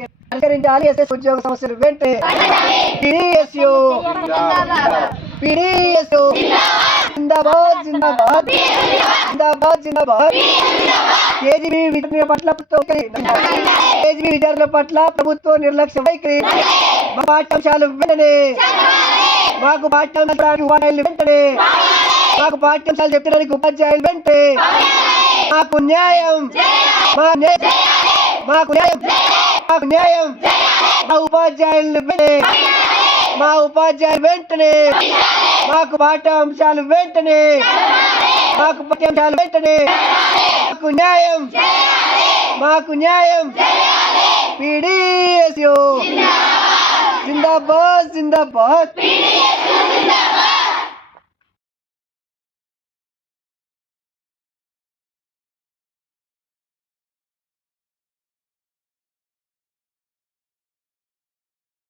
పరిష్కరించాలి ఎస్ఎస్ ఉద్యోగ సమస్యలు వెంటనే. పిడిఎస్యు పిడిఎస్యు జిందాబాద్ జిందాబాద్ జిందాబాద్ జిందాబాద్. కేజీబీ విచారణ పట్ల కేజీబీ విచారణ పట్ల ప్రభుత్వ నిర్లక్ష్య వైఖరి. మా పాఠ్యాంశాలు వెంటనే మాకు పాఠ్యాంశాలు ఉపాధ్యాయులు వెంటనే మాకు పాఠ్యాంశాలు చెప్పడానికి ఉపాధ్యాయులు వెంటనే మాకు న్యాయం మాకు న్యాయం మాకు న్యాయం మా ఉపాధ్యాయులు వెంటనే మా ఉపాధ్యాయులు వెంటనే మాకు పాఠ్యాంశాలు వెంటనే మాకు పాఠ్యాంశాలు వెంటనే మాకు న్యాయం పిడిఎస్యు జిందాబాద్ జిందాబాద్.